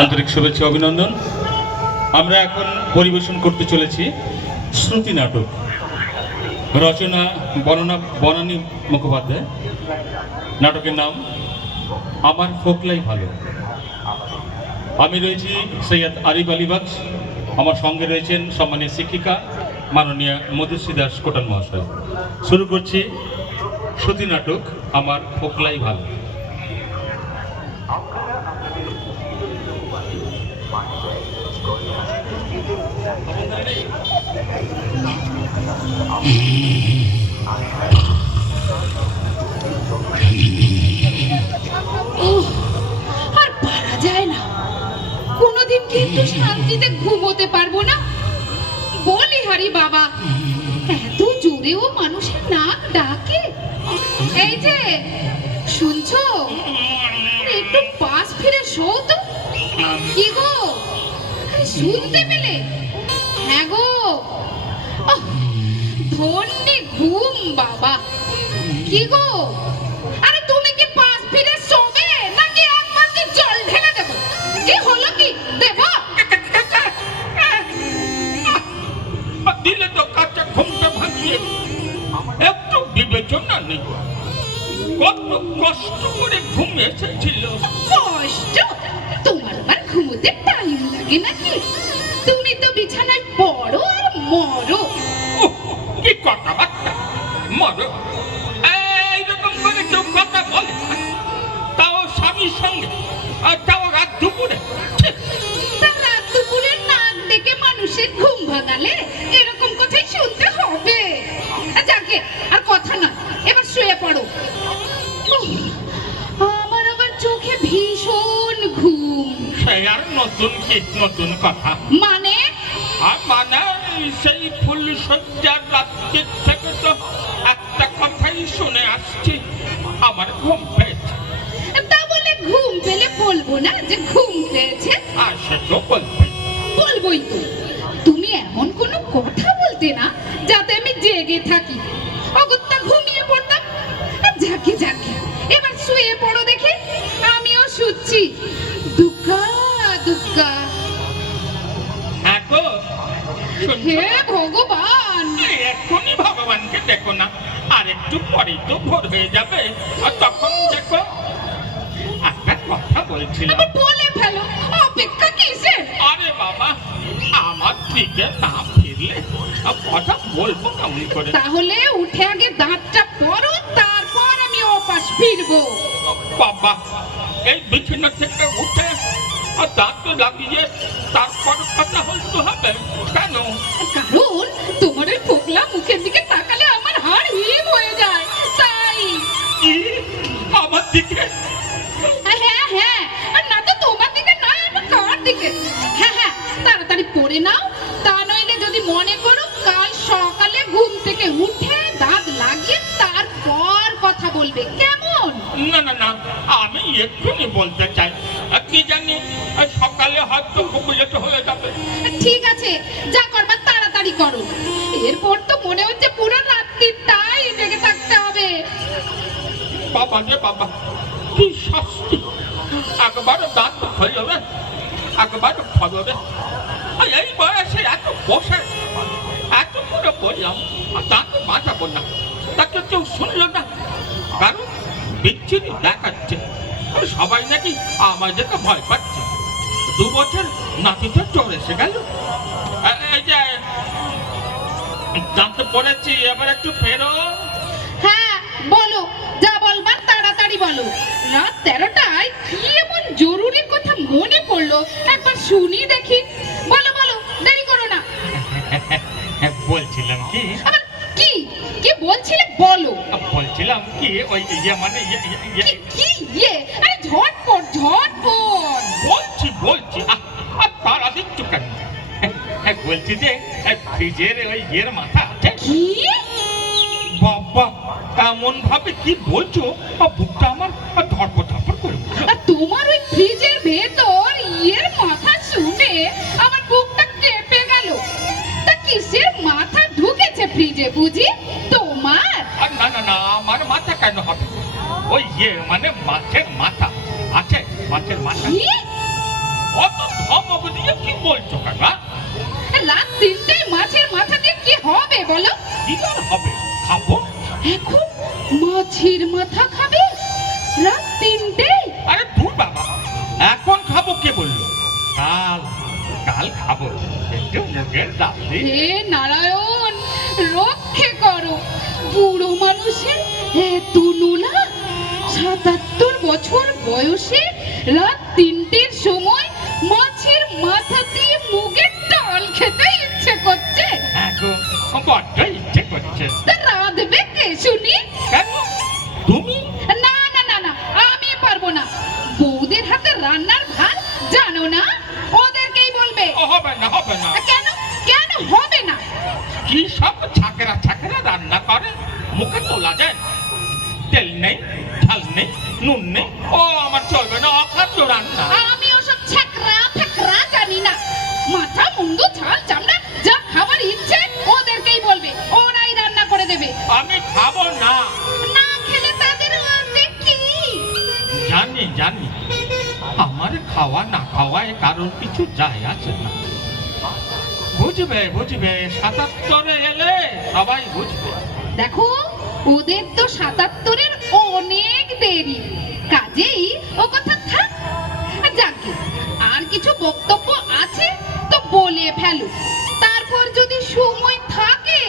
আন্তরিক শুভেচ্ছা অভিনন্দন। আমরা এখন পরিবেশন করতে চলেছি শ্রুতি নাটক। রচনা বনানী মুখোপাধ্যায়। নাটকের নাম আমার ফোকলাই ভালো। আমি রয়েছি সৈয়দ আরিফ আলী বাক্স। আমার সঙ্গে রয়েছেন সম্মানীয় শিক্ষিকা মাননীয় মধুশ্রী দাস কোটাল মহাশয়। শুরু করছি শ্রুতি নাটক আমার ফোকলাই ভালো। আর পারা যায় না, কোনোদিন কিন্তু শান্তিতে ঘুমোতে পারবো না। বলি হারি বাবা, এত জোরেও মানুষের নাক ডাকে। এই যে শুনছো, একটু পাশ ফিরে শো তো। কি গো, শুনতে পেলে? হ্যাঁ গো, ধন্যি ঘুম বাবা। কি গো, আরে তুমি কি পাশ ফিরে শোবে নাকি এক বালতি জল ঢেলে দেবো? কি হলো, কি দেব? দিলে তো কাঁচা ঘুমটা ভাঙিয়ে একটু বিবেচনা নেই। কত কষ্ট করে ঘুম এসেছিল। কষ্ট? তোমার আবার ঘুমোতে টাইম লাগে নাকি? তুমি তো বিছানায় পড়ো আর মরো। কি কথাবার্তা, মরো এইরকম করে কেউ কথা বলে? তাও স্বামীর সঙ্গে, আর তাও রাত দুপুরে। রাত দুপুরে নাক ডেকে মানুষের ঘুম ভাঙালে এরকম কথাই শুনতে হবে। যাকে আর কথা না, এবার শুয়ে পড়ো। আমার আবার চোখে ভীষণ ঘুম। সে আর নতুন কি নতুন কথা? মানে মানে সেই ফুল সজ্জার রাত্রির থেকে তো একটা কথাই শুনে আসছি, আমার ঘুম পেয়েছে। তা বলে ঘুম পেলে বলবো না যে ঘুম পেয়েছে? আর সে তো বলবে। বলবোই তো। তুমি এমন কোনো কথা বলতে না যাতে আমি জেগে থাকি। অগত্যা ঘুমিয়ে পড়তাম। যাকে যাকে, এবার শুয়ে পড়ো দেখি। আমিও শুচ্ছি। দুগ্গা দুগ্গা। এখন হে ভগবান! এখনই ভগবানকে দেখো না, আর একটু পরেই তো ভোর হয়ে যাবে। আর তখন দেখো। একটা কথা বলছিলাম। বলে ফেলো, অপেক্ষা কিসের? আরে বাবা, আমার দিকে না ফিরলে কথা বলবো কেমন করে? তাহলে উঠে আগে দাঁতটা পরো, তারপর আমি ওপাশ ফিরবো। বাবা, এই বিছানা থেকে উঠে আর দাঁত লাগিয়ে তারপর কথা বলতে হবে কেন? কারণ তোমার ওই ফোকলা মুখের দিকে তাকালে আমার হাড় হিম হয়ে যায়, তাই। আমার দিকে? হ্যাঁ হ্যাঁ, আর না তো তোমার দিকে নয়, আমার কার দিকে। হ্যাঁ হ্যাঁ, তাড়াতাড়ি পড়ে নাও। তা নইলে যদি মনে করো কাল সকালে ঘুম থেকে উঠে দাঁত লাগিয়ে তারপর কথা বলবে, কেমন? না না না, আমি এক্ষুনি বলতে চাই। কি জানি সকালে হয়তো খুব লেট হয়ে যাবে। ঠিক আছে, যা করবার তাড়াতাড়ি করো। এরপর তো মনে হচ্ছে পুরো রাত্রিটাই জেগে থাকতে হবে। বাবা রে বাবা, কি শাস্তি! একবার দাঁত ফেলবে, একবার ফলবে। এই বয়সে এত বসে এত করে বললাম, দাঁত বাঁচাবো না, তাকে কেউ শুনলো না। কারণ বিচ্ছিরি দেখাচ্ছে, সবাই নাকি আমার দেখে ভয় পাচ্ছে। 2 বছর নাতিতে জ্বর এসে গেল। এই যে দাঁত পড়েছি, এবার একটু ফেরো। হ্যাঁ বলো, যা বলবার তাড়াতাড়ি বলো। রাত 13টায় কি এমন জরুরি কথা মনে পড়লো, একবার শুনি দেখি। বলো বলো, দেরি করো না। বলছিলাম কি, আবার কি কি বলছিলে বলো। বলছিলাম কি, ওই মানে কি ইয়ে? আরে ঝটপট ঝটপট বলছি বলছি, তারা দিচ্ছ কেন? বলছি যে ফ্রিজের ওই ইয়ের মাথা আছে। কি? বাবা, এমন ভাবে কি বলছো, বুকটা আমার ধরপড় ধরপড় করে। তোমার ওই ফ্রিজের ভেতর ইয়ের মাথা শুনে আমার বুকটা কেঁপে গেল। তা কিসের মাথা ঢুকেছে ফ্রিজে বুঝি তোমার? না না না, আমার মাথা কেন হবে? ওই মানে মাছের মাথা আছে, মাছের মাথা। কি? ও বলছো কেন? রাত 3টায় মাছের মাথা দিয়ে কি হবে বলো? কি আর হবে? খাবো। এখন মাছের মাথা খাবে রাত 3টায়? আরে দূর বাবা, এখন খাবো কে বললো? কাল কাল খাবো একটু মুগের ডাল দিয়ে। হে নারায়ণ, রক্ষে করো। বুড়ো মানুষের এত নোলা, 77 বছর বয়সে রাত 3টের সময় মাছের মাথা দিয়ে মুগের ডাল খেতে ইচ্ছে করছে। হ্যাঁ গো, বড্ড ইচ্ছে করছে। তা রাঁধবে কে শুনি? কেন তুমি? না না না না, আমি পারবো না। বৌদের হাতে রান্নার ভার জানো না, ওদেরকেই বলবে। ও, হবে না হবে না। কেন কেন হবে না? কি সব ছাকরা ছাকরা রান্না করে, মুখে তোলা যায় না। তেল নেই, ঝাল নেই, নুন নেই, ও আমার চলবে না, অখাদ্য রান্না। আমি ওসব ছ্যাকরা ফ্যাকরা জানি না। মাথা মুন্ডু ঝাল চামড়া যা খাবার ইচ্ছে ওদেরকেই বলবে, ওরাই রান্না করে দেবে। আমি খাবো না। না খেলে তাদের হবে কি? জানি জানি, আমার খাওয়া না খাওয়ায় কারণ কিছু যায় আসে না। বুঝবে বুঝবে, 77-এ এলে সবাই বুঝবে। দেখো, ওদের তো 77-এর অনেক দেরি, কাজেই ও কথা থাক। যাকে আর কিছু বক্তব্য আছে তো বলে ফেলো, তারপর যদি সময় থাকে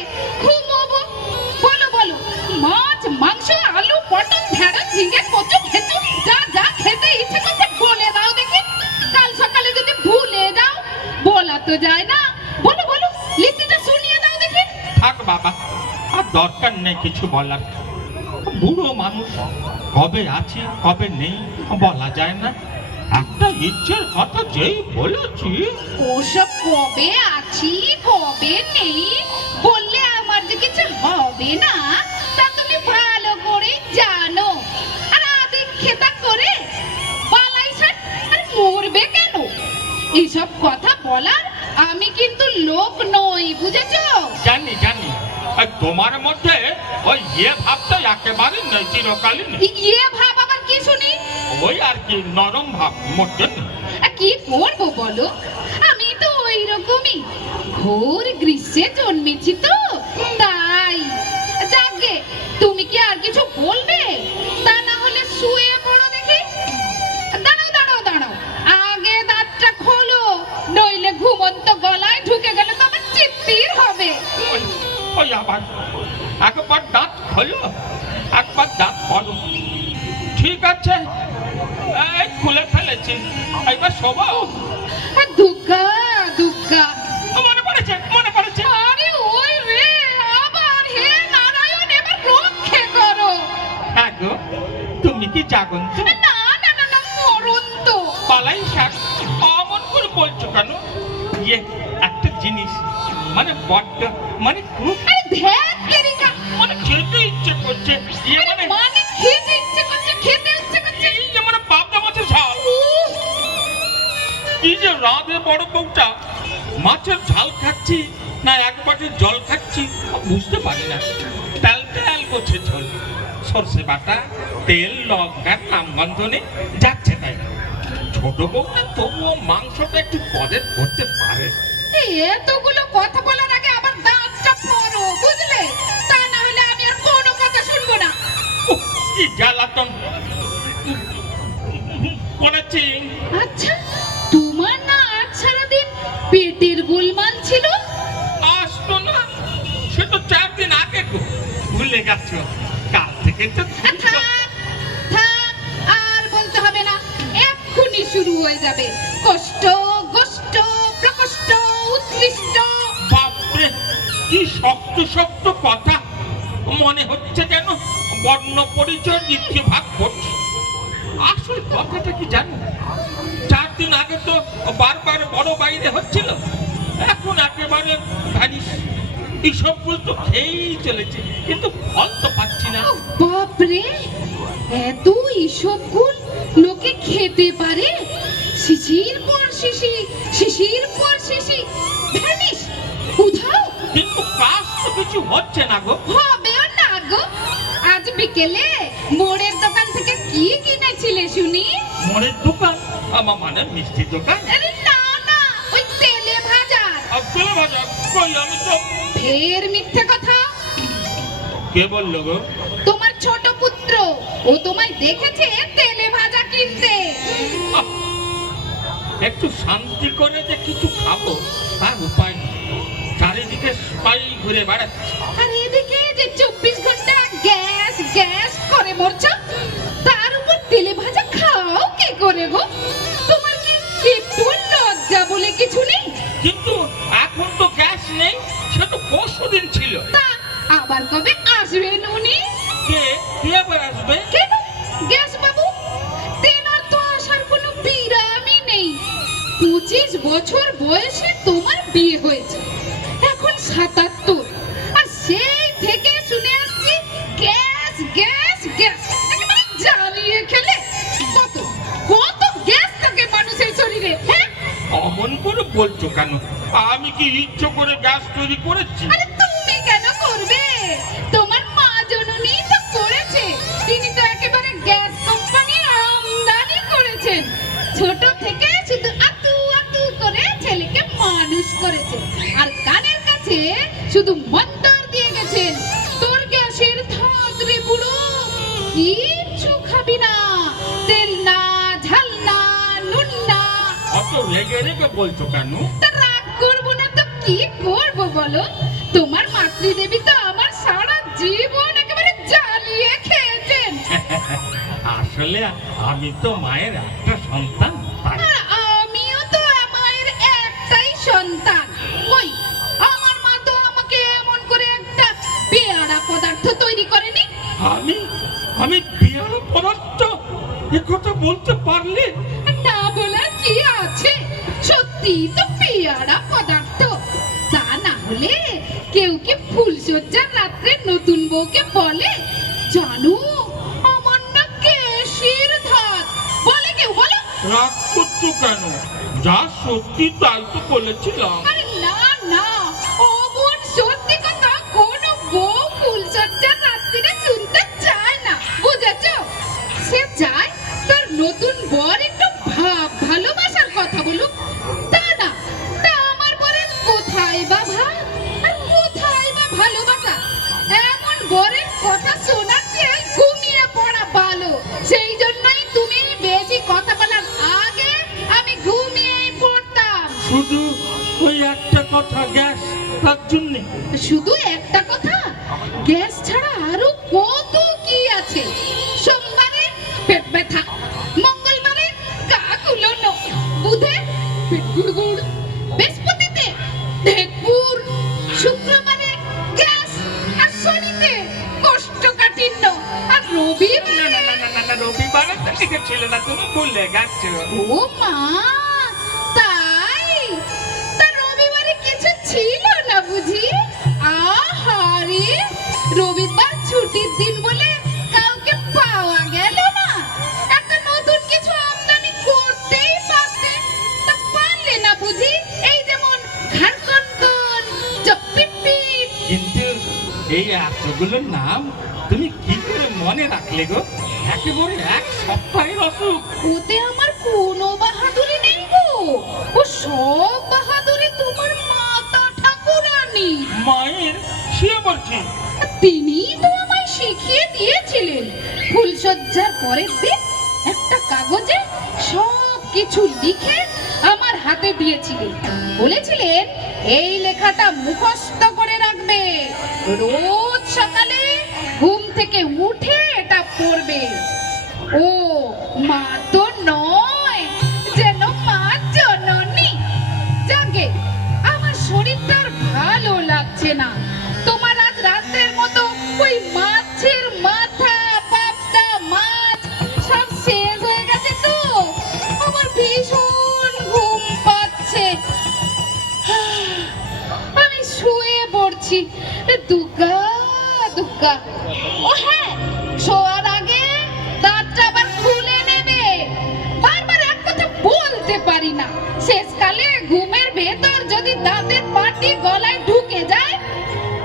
ঘুমোবো। বলো বলো, মাছ মাংস আলু পটল ঢেঁড়স ঝিঙে কচু খেচু যা যা খেতে ইচ্ছে করছে বলে দাও দেখি। কাল সকালে যদি ভুলে যাও, বলা তো যায় না। বলো বলো, লিস্টটা শুনিয়ে দাও দেখি। থাক বাবা, আর দরকার নেই কিছু বলার। বুড়ো মানুষ, কবে আছে কবে নেই বলা যায় না। একটা ইচ্ছের কথা যেই বলেছি। ওসব কবে আছি কবে নেই বললে আমার যে কিছু হবে না তা তুমি ভালো করে জানো। আর আদি খেতা করে বালাই ষাট আর মরবে কেন? এইসব কথা বলার আমি কিন্তু লোক নই, বুঝেছো? জানি জানি, আর তোমার মধ্যে ওই ভাবটা একেবারে নেই, চিরকালীন। ইয়ে ভাব আবার কি শুনি? ওই আর কি নরম ভাব মধ্যে নেই। কি করবো বলো, আমি তো ওই রকমই ঘোর গ্রীষ্মে জন্মেছি তো, তাই। যাকে তুমি কি আর কিছু বলবে? তা না হলে শুয়ে পড়ো দেখি। দাঁড়াও দাঁড়াও দাঁড়াও, আগে দাঁতটা খোলো, নইলে ঘুমন্ত গলায় ঢুকে গেলে তো আমার চিত্তির হবে। ওই ওই আবার একবার দাঁত খোলো, একবার দাঁত পড়ো। ঠিক আছে, এই খুলে ফেলেছি, এবার শোভা। দুর্গা দুর্গা, মনে পড়েছে মনে পড়েছে। আরে ওই রে, আবার হে নারায়ণ, এবার রক্ষে করো। হ্যাঁ গো, তুমি কি জাগন্ত? না না না না, মরণ তো। পালাই শাক, অমন করে বলছো কেন? ইয়ে একটা জিনিস, মানে বড্ড, মানে খুব, আরে ধ্যাত কেরিকা, মানে খেতে ইচ্ছে করছে। ইয়ে মানে মানে খেতে ইচ্ছে করছে, খেতে ইচ্ছে করছে। এই যে মানে পাবদা মাছের ঝাল। উফ, কি যে রাধে বড় বউটা, মাছের ঝাল খাচ্ছি না এক বাটি জল খাচ্ছি বুঝতে পারি না। তেল তেল করছে ঝোল, সর্ষে বাটা, তেল, লঙ্কার নামগন্ধ নেই, যাচ্ছে তাই। ছোট বউটা তবুও মাংসটা একটু পদের করতে পারে। এই এতগুলো কথা বলার আগে আবার দাঁতটা পড়ো, বুঝলে? তা না হলে আমি আর কোনো কথা শুনবো না। উফ, কি জ্বালাতন করেছি। আচ্ছা, তোমার না আজ সারাদিন পেটের গোলমাল ছিল? আসতো না, সে তো 4 দিন আগে গো। ভুলে গেছো, কাল থেকে তো থাক থাক, আর বলতে হবে না, এক্ষুনি শুরু হয়ে যাবে কষ্ট গোষ্ঠ প্রকষ্ট উৎকৃষ্ট। বাপরে, কি শক্ত শক্ত কথা। মনে হচ্ছে যেন বর্ণ পরিচয় দ্বিতীয় ভাগ করছে। আসল কথাটা কি জানো? 4 দিন আগে তো বারবার বড় বাইরে হচ্ছিল, এখন একেবারে ভ্যানিশ। এইসবগুলো তো খেয়েই চলেছে, কিন্তু ফল তো পাচ্ছি না। ও বাপরে, এত ইসবগুল লোকে খেতে পারে? শিশির পর শিশির, শিশির পর শিশির, ভ্যানিশ উধাও। কিন্তু কাজ তো কিছু হচ্ছে না গো। হবেও না গো। আজ বিকেলে মোড়ের দোকান থেকে কি কিনেছিলে শুনি? মোড়ের দোকান? আমার মানে মিষ্টির দোকান। আরে না না, ওই তেলে ভাজা কই আমি তো ফের মিথ্যে কথা। কে বললো গো? তোমার ছোট পুত্র, ও তোমায় দেখেছে তেলে ভাজা কিনতে। আহ, একটু শান্তি করে যে কিছু খাবো তার উপায় নেই। চারিদিকে সবাই ঘুরে বেড়াচ্ছে। আর এদিকে যে 24 ঘন্টা গ্যাস গ্যাস করে মরছো, তার উপর তেলে ভাজা খাও কি করে গো? তোমার কি একটু লজ্জা বলে কিছু নেই? কিন্তু এখন তো গ্যাস নেই, সে তো পরশুদিন ছিল। তা আবার কবে আসবেন উনি? কে কে আবার আসবে? কেন গ্যাস বাবু? তেনার তো আসার কোনো বিরামই নেই। 25 বছর বয়সে তোমার বিয়ে হয়েছে, এখন 77, আর সেই থেকে শুনে আসছি গ্যাস গ্যাস গ্যাস। একেবারে জ্বালিয়ে খেলে কত কত গ্যাস থাকে মানুষের শরীরে, হ্যাঁ? অমন করে বলছো কেন? আমি কি ইচ্ছে করে গ্যাস তৈরি করেছি? আরে তুমি কেন করবে? তোমার মা জননী তো করেছে। তিনি তো একেবারে গ্যাস কোম্পানি আমদানি করেছেন। ছোট থেকে শুধু আতু আতু করে ছেলেকে মানুষ করেছে, আর কানের কাছে শুধু মন্তর দিয়ে গেছেন, তোর গ্যাসের ধাত রে বুড়ো, কিচ্ছু খাবি না, তেল না, ঝাল না, নুন না। অত রেগে রেগে বলছো কেন? তা রাগ করবো না তো কি করবো বলো? তোমার মাতৃদেবী তো আমার সারা জীবন একেবারে জ্বালিয়ে খেয়েছেন। আসলে আমি তো মায়ের একটা সন্তান, তাই। আর আমিও তো মায়ের একটাই সন্তান। ওই আমার মা তো আমাকে এমন করে একটা পেয়ারা পদার্থ তৈরি করেনি। আমি আমি বিয়ার পদার্থ এ কথা বলতে পারলে? না বলার কি আছে, সত্যি তো পেয়ারা পদার্থ। তা না হলে কেউ কি ফুলসজ্জার রাত্রে নতুন বউকে বলে, জানো আমার না গ্যাসের ধাত, বলে কেউ? বলো। রাগ করছো কেন? যা সত্যি তাই তো বলেছিলাম। আরে না না, ও বোন, সত্যি কথা কোনো বউ ফুলসজ্জার রাত্রিরে শুনতে চায় না, বুঝেছো? সে চায় তার নতুন বর একটু ভালোবাসার কথা বলুক। তা না, তা আমার বরের কোথায় বা ভাব আর কোথায় বা ভালোবাসা? এমন বরের কথা শোনার চেয়ে ঘুমিয়ে পড়া ভালো। সেই জন্যই তুমি বেশি কথা বলার আগে আমি ঘুমিয়েই পড়তাম। শুধু ওই একটা কথা, গ্যাস, তার জন্যে? শুধু একটা কথা? গ্যাস ছাড়া আরো কত কি আছে। সোমবারে পেট ব্যথা, মঙ্গলবারে গা গুলোনো, বুধে পেট গুড়গুড়, বৃহস্পতিতে ঢেকুর, শুক্রবারে গ্যাস, আর শনিতে কোষ্ঠকাঠিন্য, আর রবিবারে রবিবারে তো লিখেছিল না, তুমি ভুলে গেছো। ও মা, তাই? তা রবিবারে কিছু ছিল না বুঝি? আহারে, রবিবার ছুটির দিন বলে কাউকে পাওয়া গেল না। একটা নতুন কিছু আমদানি করতেই পারতে, তা পারলে না বুঝি? এই যেমন ঘাড়কন্দন, চপ্পিপিট। কিন্তু এই এতগুলো নাম তুমি কি করে মনে রাখলে গো? একেবারে এক সপ্তাহের অসুখ। ওতে আমার কোনো বাহাদুরি নেই গো, ও সব বাহাদুরি তোমার মাতা ঠাকুরানী। মায়ের সে আবার কি? তিনি তো আমায় শিখিয়ে দিয়েছিলেন। ফুলসজ্জার পরের দিন একটা কাগজে সব কিছু লিখে আমার হাতে দিয়েছিলেন। বলেছিলেন এই লেখাটা মুখস্থ করে রাখবে, রোজ সকালে ঘুম থেকে উঠে এটা পড়বে। ও মা তো নয়, যেন মা জননী। যাকে আমার শরীরটা আর ভালো লাগছে না। তোমার আজ রাতের মতো ওই মাছের মাথা, পাবদা মাছ সব শেষ হয়ে গেছে তো আমার ভীষণ ঘুম পাচ্ছে। আমি শুয়ে পড়ছি। দুগ্গা দুগ্গা। ও হ্যাঁ, শোয়ার আগে দাঁতটা আবার খুলে নেবে। বারবার এক কথা বলতে পারি না। শেষকালে ঘুমের ভেতর যদি দাঁতের পাটি গলায় ঢুকে যায়,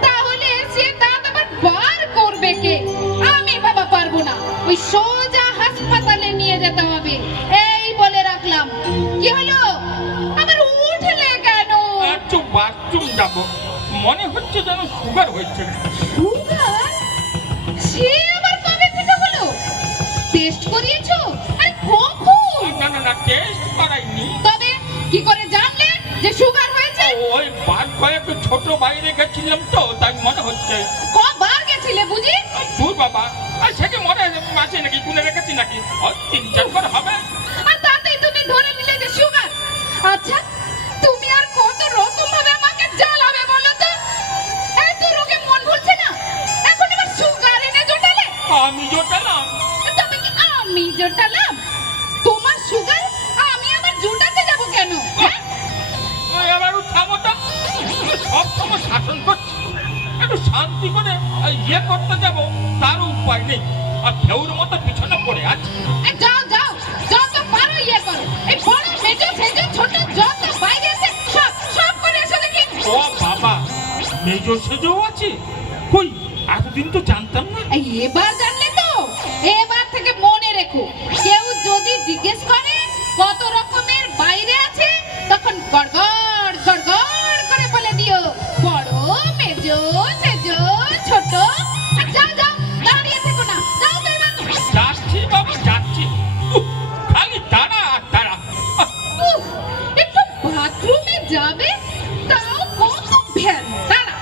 তাহলে সে দাঁত আবার বার করবে কে? আমি বাবা পারবো না। ওই সোজা হাসপাতালে নিয়ে যেতে হবে, এই বলে রাখলাম। কি হলো? আবার উঠলে কেন? একটু বাবু, মনে হচ্ছে যেন সুগার হয়েছে। সুগার? সে আবার কবে থেকে হলো? টেস্ট করিয়েছো? আরে কখন? না না না, টেস্ট করাইনি। তবে কি করে জানলে যে সুগার হয়েছে? ওই বার কয়েক ছোট বাইরে গেছিলাম তো, তাই মনে হচ্ছে। কবার গেছিলে বুঝি? দূর বাবা, আর সেটা মনে আছে নাকি, গুনে রেখেছি নাকি? ওই 3-4 বার হবে। আর তাতেই তুমি ধরে নিলে যে সুগার। আচ্ছা, তুমি আর কত রকম ভাবে আমাকে জ্বালাবে বলো তো? এত রোগে মন ভুলছে না, এখন আবার সুগার এনে জোটালে। আমি জোটালাম? তবে কি আমি জোটালাম? তোমার সুগার আমি আবার জোটাতে যাব কেন? হ্যাঁ? এবার থামো তো, সব সময় শাসন করছি। একটু শান্তি করে ইয়ে করতে যাব, তার উপায় নেই। আর ফেউর মতো পিছনে পড়ে আছে। এই যাও যাও, যত পারো ইয়ে করো। এই বড় মেজো সেজো ছোট যত বাইরে আছে সব সব করে এসো দেখি। ও বাবা, মেজর সেজও আছে? কই, এতদিন তো জানতাম না। এই এবার জানলে তো? এবার থেকে মনে রেখো, কেউ যদি জিজ্ঞেস করে কত রকমের বাইরে আছে, তখন গড়গড় গড়গড় করে বলে দিও বড় মেজো সেজো ছোট। আর যাও যাও, দাঁড়িয়ে থেকো না, যাও তো এবার। যাচ্ছি বাবা, যাচ্ছি। খালি দাঁড়া আর দাঁড়া। উফ, একটু বাথরুমে যাবে, তাও কত ভ্যান দাঁড়া।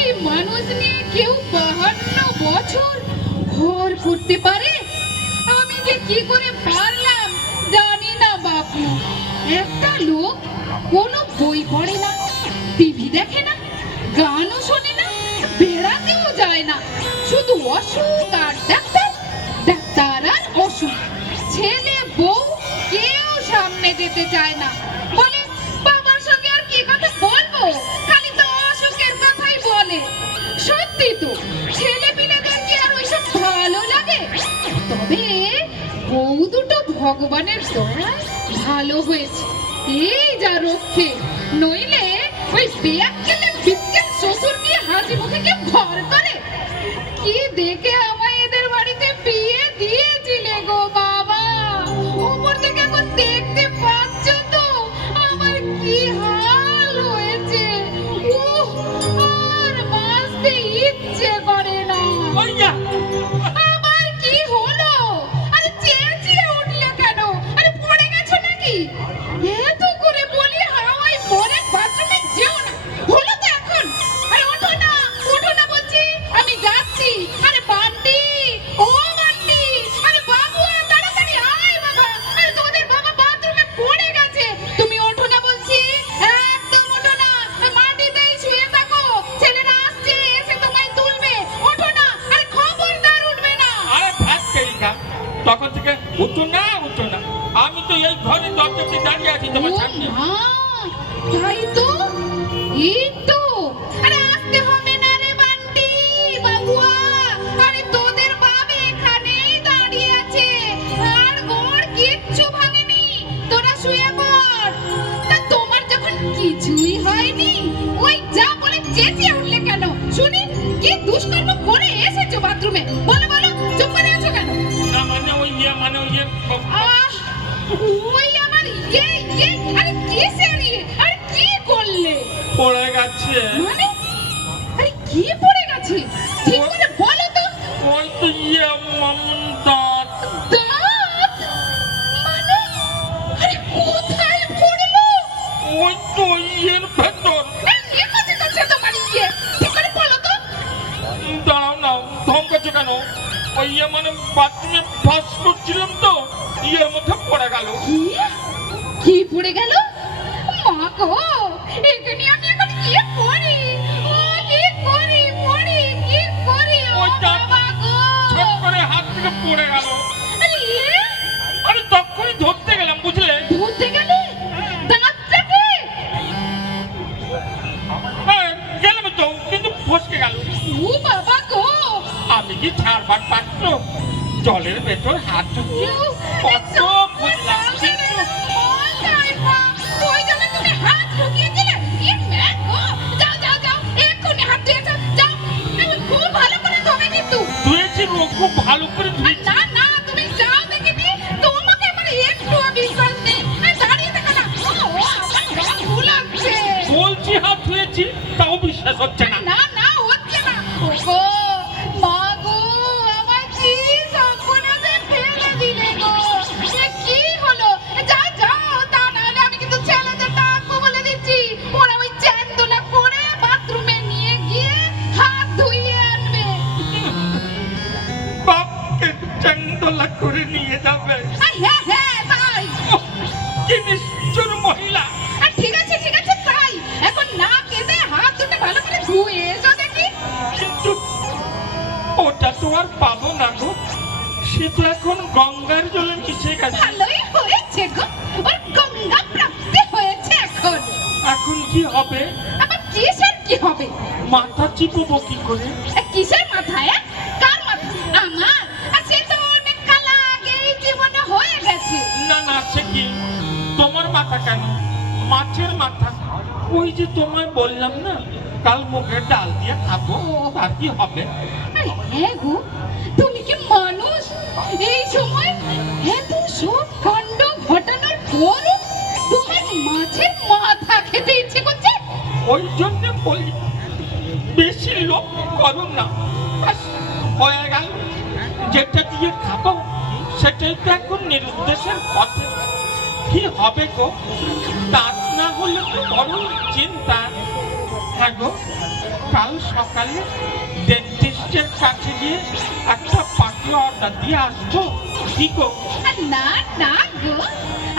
এই মানুষ নিয়ে কেউ 52 বছর ঘর করতে পারে? আমি যে কি করে পারলাম জানি না বাপু। একটা লোক কোনো বই পড়ে না, টিভি দেখে না, গানও শোনে না, বেড়াতেও যায় না, শুধু অসুখ আর ডাক্তার, ডাক্তার আর অসুখ। ছেলে বউ কেউ সামনে যেতে চায় না, বলে বাবার সঙ্গে আর কি কথা বলবো, খালি তো অসুখের কথাই বলে। সত্যি তো, ছেলে পিলেদের কি আর ওইসব ভালো লাগে? তবে বউ দুটো ভগবানের দয়ায় ভালো হয়েছে, এই যা রক্ষে। নইলে ওই বেয়াক্কেলে বিক্কেল শ্বশুর নিয়ে হাসি মুখে কেউ ঘর করে? কি দেখে আমায় এদের বাড়িতে বিয়ে দিয়েছিলে গো বাবা? উপর থেকে এখন দেখতে পাচ্ছ তো আমার কি হাল হয়েছে। উহ, আর বাঁচতে ইচ্ছে করে না। ওইয়া, আবার কি হলো? আরে চেঁচিয়ে উঠলে কেন? আরে পড়ে গেছো নাকি? এত করে বলি হাওয়ায় পরে বাথরুমে যেও না, হলো তো এখন? আরে ওঠো না বলছি, আমি যাচ্ছি। আরে বান্টি, ও বান্টি, আরে বাবু তাড়াতাড়ি আয় বাবা। আরে তোদের বাবা বাথরুমে পড়ে গেছে, তুমি ওঠো না বলছি, একদম ওঠো না, মাটিতেই শুয়ে থাকো, ছেলেরা আসছে এসে তোমায় তুলবে। ওঠো না, আরে খবরদার উঠবে না। আরে ভাত কেইকা, তখন থেকে উঠো না উঠো না। আমি তো এই ঘরে দরজাতে দাঁড়িয়ে আছি তোমার ও সামনে। মা, তাই তো, এই তো। আরে আসতে হবে না রে বান্টি, বাবুয়া। আরে তোদের বাপ এখানেই দাঁড়িয়ে আছে, আর গোড় কিচ্ছু ভাঙেনি, তোরা শুয়ে পড়। তা তোমার যখন কিছুই হয়নি, ওই যা বলে চেঁচিয়ে উঠলে কেন শুনি? কি দুষ্কর্ম করে এসেছো বাথরুমে? বলো বলো, চুপ করে আছো কেন? না মানে ওই ইয়ে, মানে ওই ইয়ে। আহ, ওই আমার আরে কিসের ইয়ে? আরে কি করলে? পড়ে গেছে। মানে আরে কি পড়ে গেছে? ঠিক করে বলো তো। ওই তো ইয়ে দাঁত। দাঁত? মানে আরে কোথায় পড়লো? ওই তো ইয়ের ভেতর। এই কাছে তোমার ইয়ে, ঠিক করে বলো তো। দাঁড়াও না, ধমকাচ্ছ কেন? ওই ইয়ে মানে বাথরুমে ফাঁস করছিলাম তো, ইয়ের মধ্যে পড়ে গেল। কি? কি পড়ে গেল? মা গো, এখানে আমি এখন কি করি? ও কি করি ও ওইটা বাবা গো। ছট করে হাত থেকে পড়ে গেল। আরে ইয়ে, আমি তখনই ধরতে গেলাম, বুঝলে? ধরতে গেলে দাঁতটাকে? হ্যাঁ, গেলাম তো, কিন্তু ফসকে গেল। ও বাবা গো। আমি কি ছাড়বার পাত্র? জলের ভেতর হাত ঢুকিয়ে কত খুঁজলাম, কিন্তু ওই জন্য তুমি হাত ঢুকিয়েছিলে? ইয়ে মা গো, যাও যাও যাও, এক্ষুনি হাত ধুয়ে যাও, যাও। আমি খুব ভালো করে ধোবে কিন্তু। ধুয়েছি গো, খুব ভালো করে আর ধুয়েছি। না না, তুমি যাও দেখিনি, তোমাকে আমার একটুও বিশ্বাস নেই। দাঁড়িয়ে থাকো না। ও আমার রং ভুল লাগছে। বলছি হাত ধুয়েছি। দিচ্ছি তাও বিশ্বাস হচ্ছে না। না না হচ্ছে না। ওগো মা গো, আমার কি সর্বনাশে ফেলে দিলে গো। এ কি হলো? যাও যাও, তা নাহলে আমি কিন্তু ছেলেদের ডাকবো বলে দিচ্ছি। ওরা ওই চ্যাংদোলা করে বাথরুমে নিয়ে গিয়ে হাত ধুইয়ে আনবে। বাপকে চান্দোলা করে নিয়ে যাবে। হ্যাঁ হ্যাঁ তাই। ওহ, কি নিষ্ঠুর মহিলা। ঠিক আছে তাই। এখন না কেঁদে হাত দুটো ভালো করে ধুয়ে এসো দেখি। কিন্তু ওটা তো আর পাবো না গো, সে তো এখন গঙ্গার জলে মিশে গেছে। ভালোই হয়েছে গো, ওর গঙ্গা প্রাপ্তি হয়েছে এখন। এখন কি হবে? আবার কিসের কি হবে? মাথা চিপবো কি করে? কিসের মাথায়? কার মাথা? আমার? আর সে তো অনেক কাল আগেই জীবনে হয়ে গেছে। না না, সে কি তোমার মাথা কেন? মাছের মাথা। ওই যে তোমায় বললাম না কাল মুগের ডাল দিয়ে খাবো, আর কি হবে? আরে হ্যাঁ গো, তুমি কি মানুষ? এই সময় এত সব কাণ্ড ঘটানোর পরও তোমার মাছের মাথা খেতে ইচ্ছে করছে? ওই জন্য বলি বেশি লোক করো না, ব্যাস হয়ে গেল। যেটা দিয়ে খাবো সেটাই তো এখন নিরুদ্দেশের পথে। কি হবে গো? দাঁত না হলে তো বড় চিন্তা। হ্যাঁ গো, কাল সকালে ডেন্টিস্টের কাছে গিয়ে একটা পাতলা অর্ডার দিয়ে আসবো, কি গো? আর না না গো,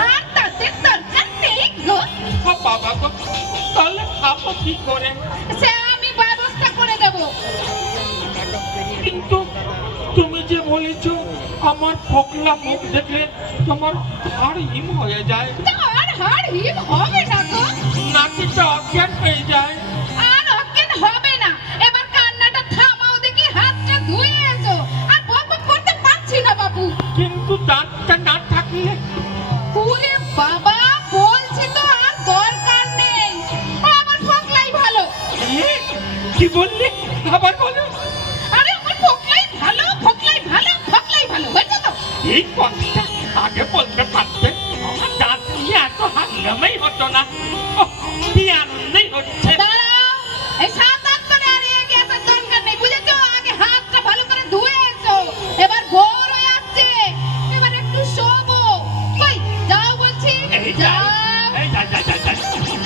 আর তাদের দরকার নেই গো। ও বাবা গো, তাহলে খাবো কি করে? সে আমি ব্যবস্থা করে দেবো। কিন্তু তুমি যে বলেছ আমার ফোকলা মুখ দেখলে তোমার হাড় হিম হয়ে যায়, আর হাড় হিম হবে না গো। নাকিটা অজ্ঞান হয়ে যায়। আর অজ্ঞান হবে না। এবার কান্নাটা থামাও দেখি, হাতটা ধুয়ে এসো। আর বকবক করতে পারছি না বাবু। কিন্তু দাঁতটা না থাকলে? ওরে বাবা, বলছি তো আর দরকার নেই। আমার ফোকলাই ভালো। এ, কি বললি? আবার বলো। আরে আমার ফোকলাই ভালো, ফোকলাই ভালো, ফোকলাই ভালো। হয়েছে তো? এই কথাটা আগে বলতে পারতে, আমার দাঁত নিয়ে এত হাঙ্গামাই হতো না। ওহ, কি আনন্দই হচ্ছে। দাঁড়াও, এই সাবধান করে আর এগিয়ে আসার দরকার নেই, বুঝেছো? আগে হাতটা ভালো করে ধুয়ে এসো। এবার ভোর হয়ে আসছে, এবার একটু শোবো। কই যাও বলছি, এই যাও। যাই, এই যাই, যাই, যাই, যাই।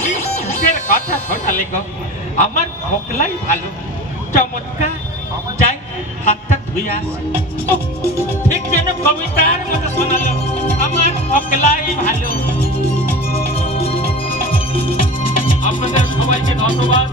কি সুখের কথা শোনালে গো। আমার ফোকলাই ভালো, চমৎকার। যাই, হাতটা ধুয়ে আসি। ওহ, ঠিক যেন কবিতার মতো শোনালো, আমার ফোকলাই ভালো। আপনাদের সবাইকে ধন্যবাদ।